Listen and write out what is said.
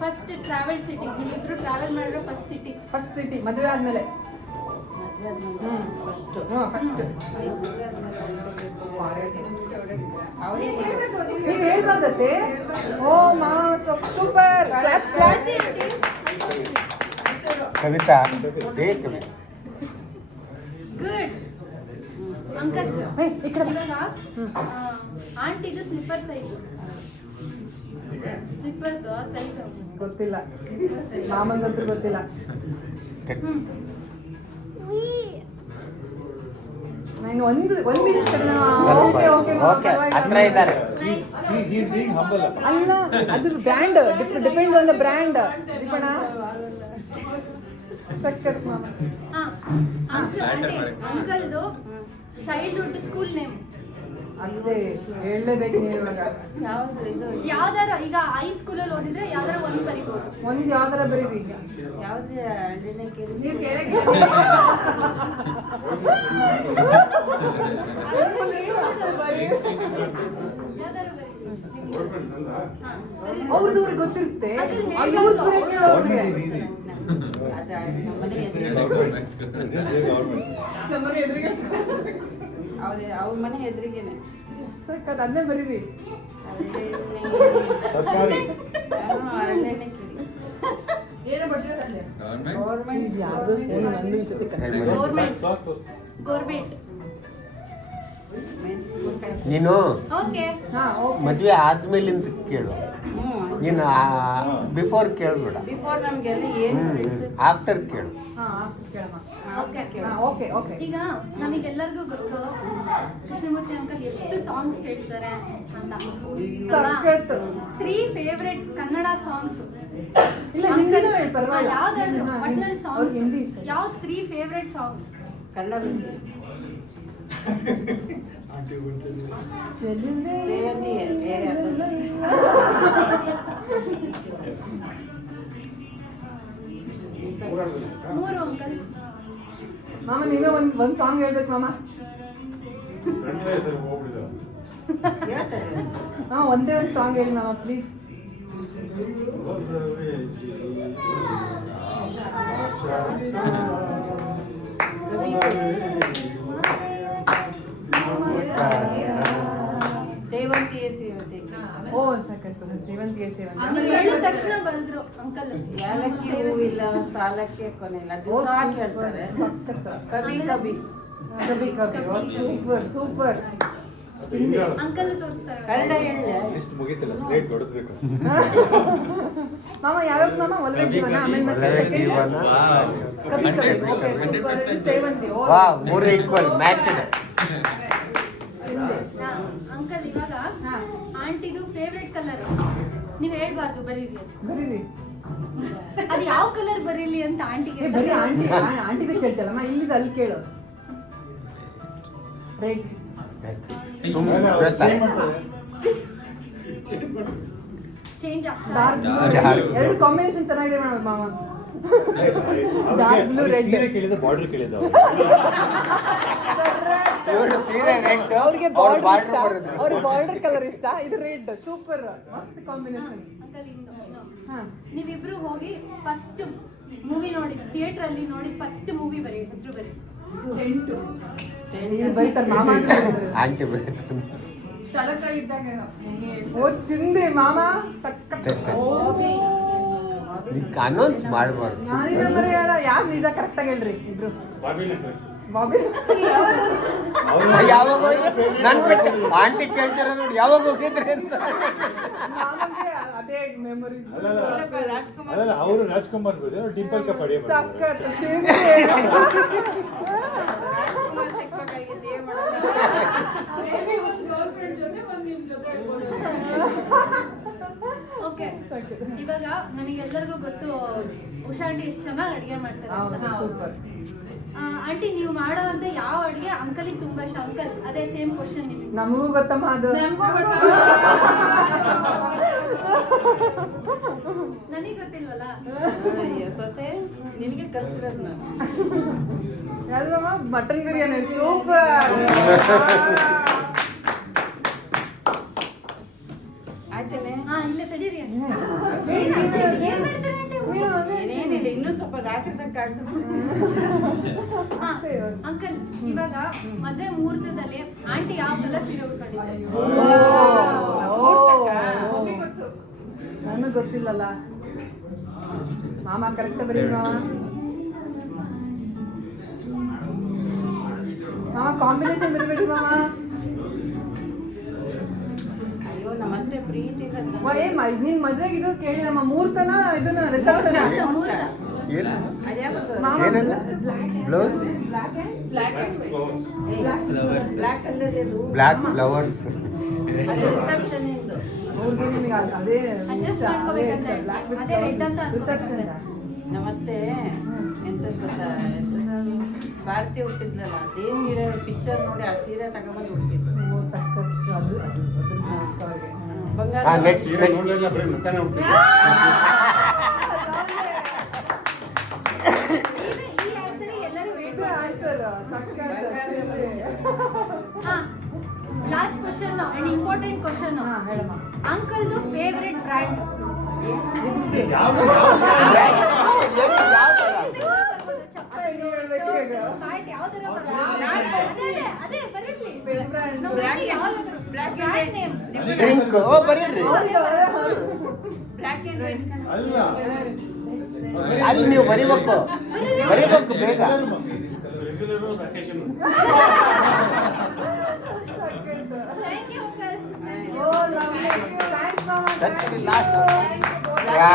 First travel city, ನೀವಿಬ್ರು travel ಮಾಡಿರೋ first city ಮದುವೆ ಆದ್ಮೇಲೆ. ಫಸ್ಟ್ ನೀವು ಹೇಳ್ಬಾರ್ದತ್ತೆ. ಓ ಮಾಮ super. Claps claps. Kavitha Kavitha good uncle. ಈ ಕಡೆ ಆಂಟಿದು ಸ್ಲಿಪ್ಪರ್ ಸೈಜ್ ಗೊತ್ತಿಲ್ಲ, ಮಾಮಂಗಂತೂ ಗೊತ್ತಿಲ್ಲ. ನಾನು ಒಂದು ಇಂಚ್ ಕಡಿಮೆ. ಹತ್ರ ಇದ್ದಾರೆ. ಅಲ್ಲ, ಅದು brand depend on the brand. ದೀಪಣ್ಣ ಸಕ್ಕತ್ ಮಾಮ. ಅಂಕಲ್ದು ಚೈಲ್ಡ್ಹುಡ್ ಸ್ಕೂಲ್ ನೇಮ್ ಅದೇ ಹೇಳಲೇಬೇಕು ನೀವು ಇವಾಗ. ಯಾವ್ದಾರ ಈಗ 5 ಸ್ಕೂಲಲ್ಲಿ ಓದಿದ್ರೆ ಯಾವ್ದಾರ ಒಂದು ಬರಿಬೋದು. ಒಂದು ಯಾವ್ದಾರ ಬರೀರಿ. ಅವ್ರದ್ದು ಅವ್ರಿಗೆ ಗೊತ್ತಿರುತ್ತೆ. ಅವ್ರ ಮನೆ ಎದುರಿಗೇನೆ ಸಕ್ಕತ್ ಅದನ್ನೇ ಬರೀರಿ. ನೀನು ಮದುವೆ ಆದ್ಮೇಲಿಂದ ಕೇಳು. ನೀನು ಬಿಫೋರ್ ಕೇಳಬೇಡ, ಆಫ್ಟರ್ ಕೇಳು. ಈಗ ನಮಗೆಲ್ಲರಿಗೂ ಗೊತ್ತು ಕೃಷ್ಣಮೂರ್ತಿ ಅಂಕಲ್ ಎಷ್ಟು ಸಾಂಗ್ಸ್ ಕೇಳ್ತಾರೆ ಅಂತ. 3 ಫೇವ್ರೆಟ್ ಕನ್ನಡ ಸಾಂಗ್ಸ್ ಯಾವ್ದಾದ್ರು ಒಟ್ನಲ್ಲಿ ಸಾಂಗ್ಸ್ ಯಾವ್ದು 3 ಫೇವ್ರೆಟ್ ಸಾಂಗ್ ಕನ್ನಡ? ಮೂರು ಅಂಕಲ್. ಮಾಮ ನೀವೇ ಒಂದ್ ಸಾಂಗ್ ಹೇಳ್ಬೇಕು ಮಾಮ. ಒಂದೇ ಒಂದು ಸಾಂಗ್ ಹೇಳಿ ಮಾಮ ಪ್ಲೀಸ್. ಓ ಸಖತ್. ಸೇವಂತಿಗೆ ಸೇವಂತಿ ಹೇಳಿದ ತಕ್ಷಣ ಬಂದ್ರು ಅಂಕಲ್. ಯಾಲಕ್ಕಿ ಹೂವಿಲ್ಲ ಸಾಲಕ್ಕೆ ಕೊನೆಲ್ಲ ಹೇಳ್ತಾರೆ. ಕಬಿ ಕಬಿ ಕಬಿ ಕಬಿ. Super super. ಅಂಕಲ್ ತೋರಿಸ್ತಾರೆ. ಕನ್ನಡ ಹೇಳಿ ಲಿಸ್ಟ್ ಮುಗಿತಿಲ್ಲ, ಸ್ಲೇಟ್ ಹೊಡೆದ್ಬೇಕು. ಮಾಮ ಯಾವ್ಯಾವ ಮಾಮ? ಒಲವೇ ಜೀವನ, ಆಮೇಲೆ ಕಬಿ ಕಬಿ. Okay super. ಸೇವಂತಿ. ವಾ, ಮೂರು ಈಕ್ವಲ್ ಮ್ಯಾಚ್ ಇದೆ. ಅಂಕಲ್ ಇವಾಗ ಆಂಟಿದು ಫೇವ್ರೆಟ್ ಕಲರ್ ನೀವ್ ಹೇಳ್ಬಾರ್ದು, ಬರೀರಿ. ಅದು ಯಾವ ಕಲರ್ ಬರೀಲಿ ಅಂತ ಆಂಟಿಗೆ. ಬರೀ ಆಂಟಿಗೆ ಕೇಳ್ತಲ್ಲಮ್ಮ, ಇಲ್ಲಿಂದ ಅಲ್ಲಿ ಕೇಳು. ರೆಡ್. Change dark blue. ಎರಡು ಕಾಂಬಿನೇಷನ್ ಚೆನ್ನಾಗಿದೆ ಮೇಡಮ್ ಮಾಮ. ಡಾರ್ಕ್ ಬ್ಲೂ ರೆಡ್ ಕೇಳಿದ ಬಾರ್ಡರ್ ಕೇಳಿದ ಅವ್ರಿಗೆ ಅವ್ರ ಬಾರ್ಡರ್ ಕಲರ್ ಇಷ್ಟ. ಇದು ರೆಡ್. ಸೂಪರ್ ಮಸ್ತ್ ಕಾಂಬಿನೇಷನ್. ನೀವಿಬ್ರು ಹೋಗಿ ಫಸ್ಟ್ ಮೂವಿ ನೋಡಿ, ಥಿಯೇಟರ್ ಅಲ್ಲಿ ನೋಡಿ ಫಸ್ಟ್ ಮೂವಿ ಬರೀ, ಹೆಸರು ಬರೀ. ಬರೀತಾರೆ ಮಾಮ. ಆಂಟಿ ಬರೀತಾರೆ. ಓ ಚಿಂದಿ ಮಾಮ ಸಕ್ಕತ್. ಅನೌನ್ಸ್ ಮಾಡಬಾರ್ದು. ಯಾರು ನಿಜ ಕರೆಕ್ಟ್ ಆಗಿ ಹೇಳ್ರಿ ಇಬ್ರು. ಬಾಬಿ ಯಾವಾಗ ನನ್ ಬಿಟ್ಟು ಆಂಟಿ ಕೇಳ್ತಾರ ನೋಡಿ, ಯಾವಾಗ ಹೋಗಿದ್ರಿ ಅಂತ. ಅದೇ ಮೆಮೊರೀಸ್. ಅಲ್ಲ, ಅವರು ರಾಜ್ಕುಮಾರ್ ಡಿಂಪಲ್ ಕಪಡಿ ಸಕ್ಕತ್. ಓಕೆ, ಇವಾಗ ನಮಗೆಲ್ಲರಿಗೂ ಗೊತ್ತು ಉಷಾ ಆಂಟಿ ಎಷ್ಟು ಚೆನ್ನಾಗಿ ಅಡುಗೆ ಮಾಡ್ತಾರೆ ಅಂತ. ಆಂಟಿ ನೀವು ಮಾಡೋದಂತೆ ಯಾವ ಅಡುಗೆ ಅಂಕಲಿಗೆ ತುಂಬಾ ಇಷ್ಟ? ಅಂಕಲ್ ಅದೇ ಸೇಮ್ ಕ್ವಶನ್ ನಿಮಗೆ. ನಮಗೂ ಗೊತ್ತಮ್ಮ ಅದು. ನನಗೆ ಗೊತ್ತಿಲ್ವಲ್ಲ. ಸೊಸೆ ನಿನಗೆ ಕಲ್ಸಿರೋದು ನಾನು. ಯಾವ್ದಮ್ಮ? ಮಟನ್ ಬಿರಿಯಾನಿ. ಸೂಪರ್. ಆಯ್ತೇನೆ. ಇಲ್ಲೇ ತಡೀರಿ. ರಾತ್ರಿ ತನಕ ಕಾಡ್ಸಿದ್ರು. ಅಂಕಲ್ ಇವಾಗ ಮದುವೆ ಮುಹೂರ್ತದಲ್ಲಿ ಆಂಟಿ ಯಾವ ಕಲರ್ ಸೀರೆ ಉಟ್ಕೊಂಡಿದ್ದಾರೆ? ನನಗೆ ಗೊತ್ತಿಲ್ಲಲ್ಲ ಮಾಮ ಕರೆಕ್ಟ್ ಬರೀ ಮಾಮ ಕಾಂಬಿನೇಷನ್ ಬರೀಬೇಡಿ ಮಾಮ. ಅಯ್ಯೋ ನಮ್ಮ ಅತ್ತೆ ಪ್ರೀತಿ ನಿನ್ ಮದ್ವೆಗೆ ಇದು ಕೇಳಿ ನಮ್ಮ ಮುಹೂರ್ತನ ಇದನ್ನ ರಿಸೆಪ್ಷನ್ ಮುಹೂರ್ತ ಏನದು blouse black and white. Black colour ಇದು ಬ್ಲ್ಯಾಕ್ ಫ್ಲವರ್ಸ್ ಅದು ರಿಸೆಪ್ಷನ್ ಇಂದು. ಅವ್ರಿಗೆ ನಿನಗೆ ಅದೇ ಅಡ್ಜಸ್ಟ್ ಮಾಡ್ಕೋಬೇಕಂತ ಅದೇ ರೆಡ್ ಅಂತ ರಿಸೆಪ್ಷನ್ ನಮ್ಮತ್ತೆ ಎಂತ ಗೊತ್ತಾ ಭಾರತಿ ಹುಟ್ಟಿದ್ಲಲ್ಲ ಅದೇ ಸೀರೆ ಪಿಕ್ಚರ್ ನೋಡಿ ಆ ಸೀರೆ ತಗೊಂಡ್ಬಂದು ಉಡ್ಸಿದ್ದು. ಸಖತ್ ಅದು ಬಂಗಾರ ನೆಕ್ಸ್ಟ್ ನೋಡ್ಲಿಲ್ಲ, ಬರೀ ಮುಖನೇ ಹುಡ್ತಿದ್ದೆ. ಈ ಆನ್ಸರ್ ಎಲ್ಲರೂ ವೇಟ್ ಆನ್ಸರ್ ಸಖತ್ last question and important question. ಹೇಳಮ್ಮ ಅಂಕಲ್ದು ಫೇವರೆಟ್ ಬ್ರ್ಯಾಂಡ್? ಡ್ರಿಂಕ್ ಬರೀರಿ ಬ್ಲ್ಯಾಕ್ ಆ್ಯಂಡ್ ವೈಟ್ ಅಲ್ಲ ಅಲ್ಲಿ ನೀವು ಬರಿಬೇಕು ಬೇಗ. ಓ ಲವ್ ಥ್ಯಾಂಕ್ಸ್ ಮಾಮ ಲಾಸ್ಟ್ ಯಾ